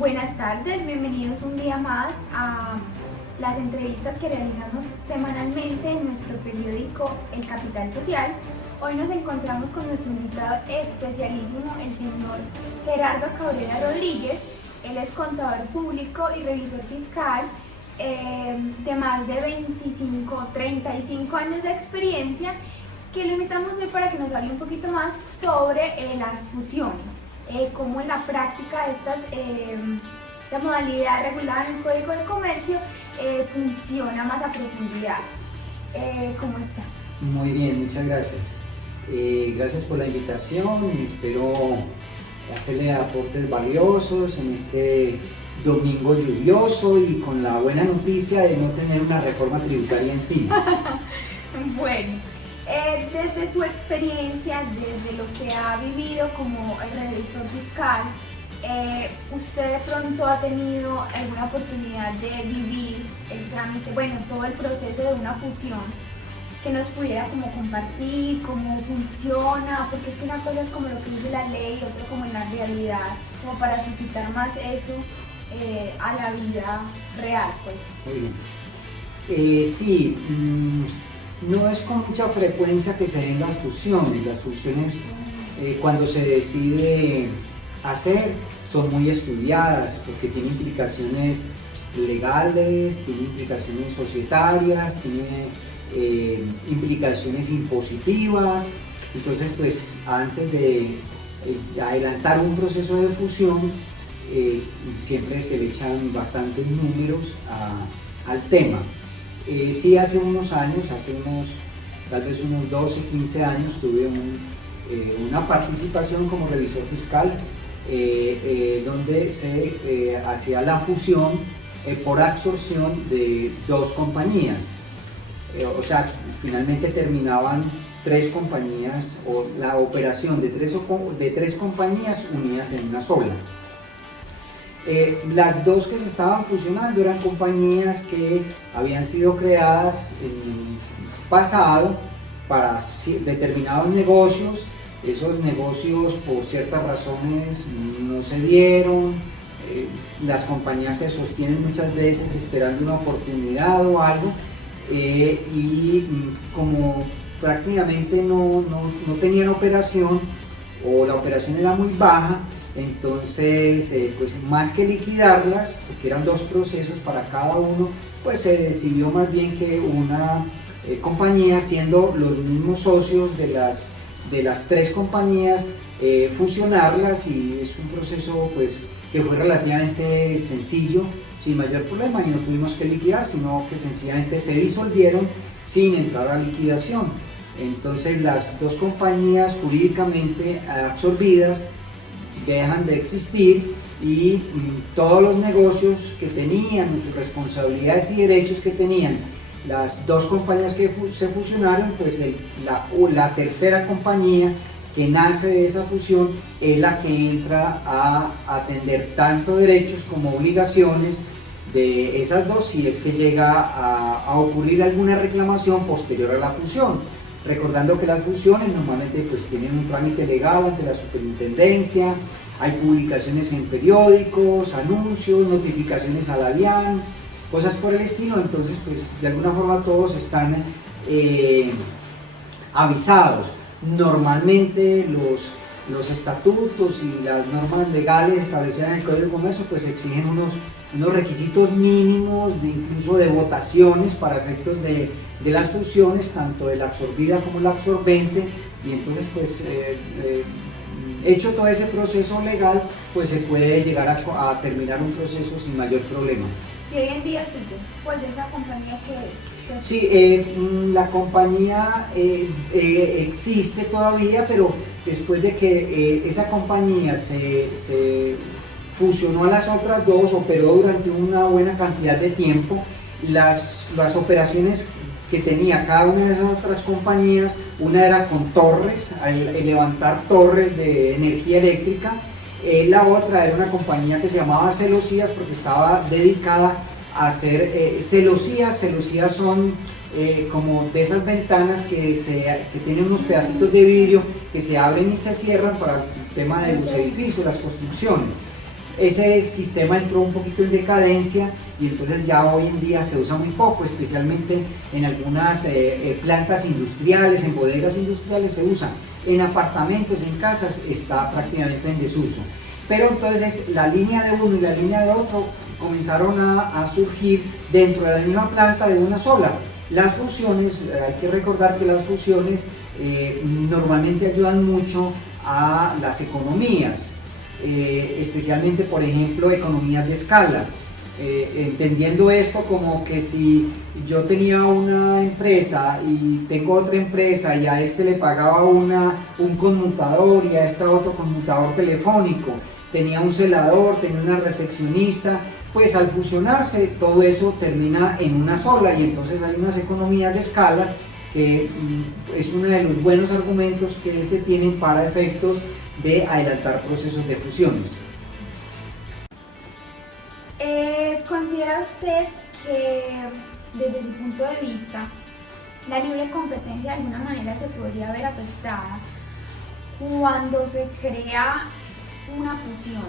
Buenas tardes, bienvenidos un día más a las entrevistas que realizamos semanalmente en nuestro periódico El Capital Social. Hoy nos encontramos con nuestro invitado especialísimo, el señor Gerardo Cabrera Rodríguez. Él es contador público y revisor fiscal de más de 35 años de experiencia, que lo invitamos hoy para que nos hable un poquito más sobre las fusiones. Cómo en la práctica esta modalidad regulada en el Código de Comercio funciona más a profundidad. ¿Cómo está? Muy bien, muchas gracias. Gracias por la invitación y espero hacerle aportes valiosos en este domingo lluvioso y con la buena noticia de no tener una reforma tributaria encima. Bueno. Desde su experiencia, desde lo que ha vivido como el revisor fiscal, ¿usted de pronto ha tenido alguna oportunidad de vivir el trámite, todo el proceso de una fusión, que nos pudiera como compartir cómo funciona? Porque es que una cosa es como lo que dice la ley y otra como en la realidad, como para suscitar más eso a la vida real, pues. Muy bien. Sí. No es con mucha frecuencia que se den las fusiones. Las fusiones, cuando se decide hacer, son muy estudiadas porque tienen implicaciones legales, tienen implicaciones societarias, tienen implicaciones impositivas. Entonces, pues antes de adelantar un proceso de fusión, siempre se le echan bastantes números al tema. Sí, hace unos años, tal vez unos 12, 15 años, tuve una participación como revisor fiscal donde se hacía la fusión por absorción de dos compañías. O sea, finalmente terminaban tres compañías o la operación de tres compañías unidas en una sola. Las dos que se estaban fusionando eran compañías que habían sido creadas en el pasado para determinados negocios. Esos negocios por ciertas razones no se dieron. Las compañías se sostienen muchas veces esperando una oportunidad o algo, y como prácticamente no tenían operación o la operación era muy baja, entonces pues más que liquidarlas, porque eran dos procesos para cada uno, pues se decidió más bien que una compañía, siendo los mismos socios de las tres compañías, fusionarlas, y es un proceso pues que fue relativamente sencillo, sin mayor problema, y no tuvimos que liquidar, sino que sencillamente se disolvieron sin entrar a liquidación. Entonces las dos compañías jurídicamente absorbidas dejan de existir, y todos los negocios que tenían, sus responsabilidades y derechos que tenían las dos compañías que se fusionaron, pues la tercera compañía que nace de esa fusión es la que entra a atender tanto derechos como obligaciones de esas dos, si es que llega a ocurrir alguna reclamación posterior a la fusión. Recordando que las fusiones normalmente pues tienen un trámite legal ante la superintendencia, hay publicaciones en periódicos, anuncios, notificaciones a la DIAN, cosas por el estilo. Entonces pues de alguna forma todos están avisados. Normalmente los estatutos y las normas legales establecidas en el Código de Comercio pues exigen unos requisitos mínimos, incluso de votaciones para efectos de las fusiones, tanto de la absorbida como la absorbente, y entonces pues hecho todo ese proceso legal, pues se puede llegar a terminar un proceso sin mayor problema. ¿Y hoy en día sigue pues esa compañía que es? Sí, la compañía existe todavía, pero después de que esa compañía se fusionó a las otras dos, operó durante una buena cantidad de tiempo. Las operaciones que tenía cada una de esas otras compañías, una era con torres, el levantar torres de energía eléctrica. La otra era una compañía que se llamaba Celosías, porque estaba dedicada a hacer celosías. Celosías son como de esas ventanas que tienen unos pedacitos de vidrio que se abren y se cierran para el tema de los edificios, las construcciones. ese sistema entró un poquito en decadencia y entonces ya hoy en día se usa muy poco, especialmente en algunas plantas industriales, en bodegas industriales se usa, en apartamentos, en casas está prácticamente en desuso. Pero entonces la línea de uno y la línea de otro comenzaron a surgir dentro de la misma planta de una sola. Las fusiones, hay que recordar que las fusiones normalmente ayudan mucho a las economías, especialmente por ejemplo economías de escala. Entendiendo esto como que si yo tenía una empresa y tengo otra empresa y a este le pagaba un conmutador y a esta otro conmutador telefónico, tenía un celador, tenía una recepcionista, pues al fusionarse todo eso termina en una sola y entonces hay unas economías de escala que es uno de los buenos argumentos que se tienen para efectos de adelantar procesos de fusiones. ¿Considera usted que desde su punto de vista la libre competencia de alguna manera se podría ver afectada cuando se crea una fusión?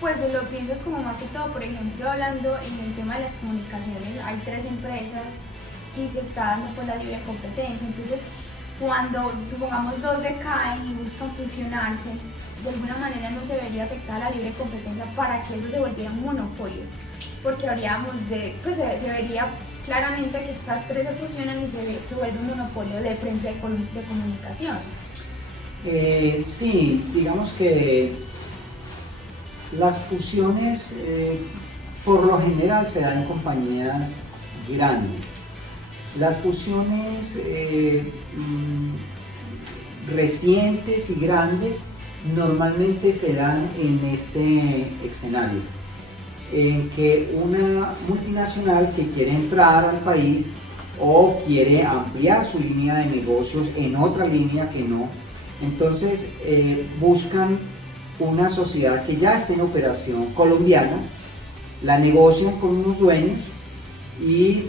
Pues lo pienso es como más que todo, por ejemplo, hablando en el tema de las comunicaciones, hay 3 empresas y se está dando pues la libre competencia, entonces cuando supongamos 2 decaen y buscan fusionarse, de alguna manera no se vería afectada la libre competencia para que eso se volviera un monopolio, porque habríamos pues se vería claramente que estas 3 se fusionan y se vuelve un monopolio de prensa de comunicación. Sí, digamos que las fusiones por lo general se dan en compañías grandes. Las fusiones recientes y grandes normalmente se dan en este escenario, en que una multinacional que quiere entrar al país o quiere ampliar su línea de negocios en otra línea que no, entonces buscan una sociedad que ya esté en operación colombiana, la negocian con unos dueños y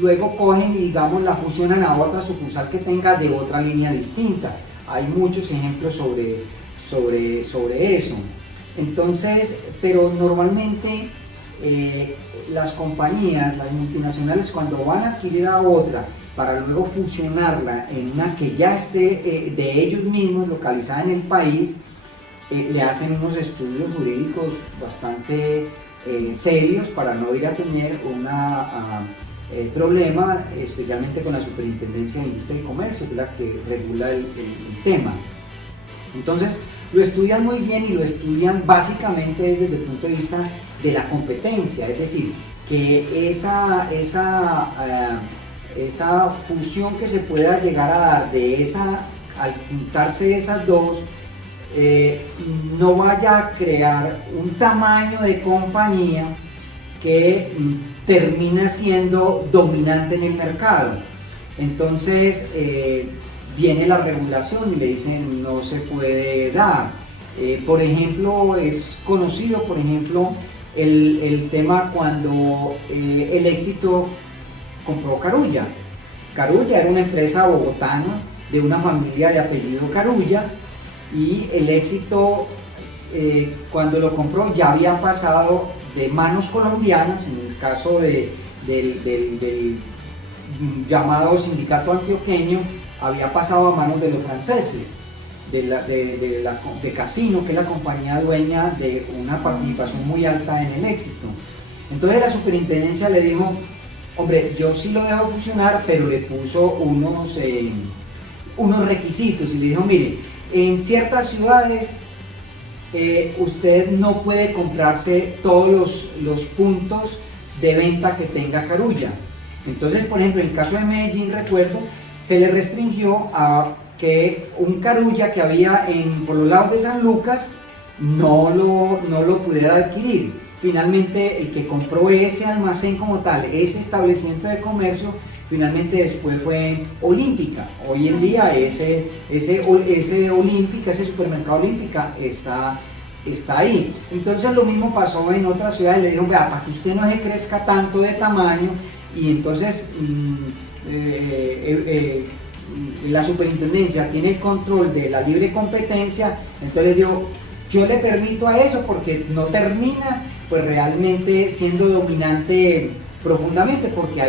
luego cogen y digamos la fusionan a otra sucursal que tenga de otra línea distinta. Hay muchos ejemplos sobre eso. Entonces, pero normalmente las compañías, las multinacionales, cuando van a adquirir a otra para luego fusionarla en una que ya esté de ellos mismos localizada en el país, le hacen unos estudios jurídicos bastante serios para no ir a tener un problema, especialmente con la Superintendencia de Industria y Comercio, que es la que regula el tema. Entonces, lo estudian muy bien y lo estudian básicamente desde el punto de vista de la competencia, es decir, que esa fusión que se pueda llegar a dar al juntarse esas dos, no vaya a crear un tamaño de compañía que termina siendo dominante en el mercado. Entonces viene la regulación y le dicen no se puede dar. Por ejemplo, es conocido el tema cuando el Éxito compró Carulla. Carulla era una empresa bogotana de una familia de apellido Carulla y el Éxito cuando lo compró ya había pasado de manos colombianas, en el caso del llamado sindicato antioqueño, había pasado a manos de los franceses, de Casino, que es la compañía dueña de una participación muy alta en el Éxito. Entonces la superintendencia le dijo, hombre, yo sí lo dejo funcionar, pero le puso unos requisitos y le dijo, mire, en ciertas ciudades usted no puede comprarse todos los puntos de venta que tenga Carulla. Entonces, por ejemplo, en el caso de Medellín, recuerdo, se le restringió a que un Carulla que había por los lados de San Lucas no lo pudiera adquirir. Finalmente, el que compró ese almacén como tal, ese establecimiento de comercio, finalmente después fue Olímpica. Hoy en día ese Olímpica, ese supermercado Olímpica está ahí. Entonces lo mismo pasó en otras ciudades, le dijeron, vea, para que usted no se crezca tanto de tamaño, y entonces la superintendencia tiene el control de la libre competencia, entonces le dijo, yo le permito a eso porque no termina pues realmente siendo dominante profundamente, porque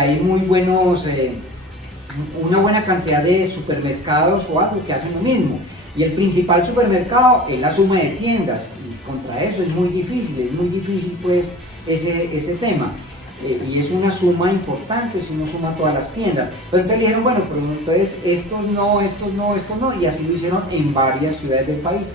hay muy buenos, una buena cantidad de supermercados o algo que hacen lo mismo. Y el principal supermercado es la suma de tiendas, y contra eso es muy difícil pues ese tema. Y es una suma importante si uno suma todas las tiendas. Pero entonces le dijeron, bueno, pero entonces estos no, y así lo hicieron en varias ciudades del país.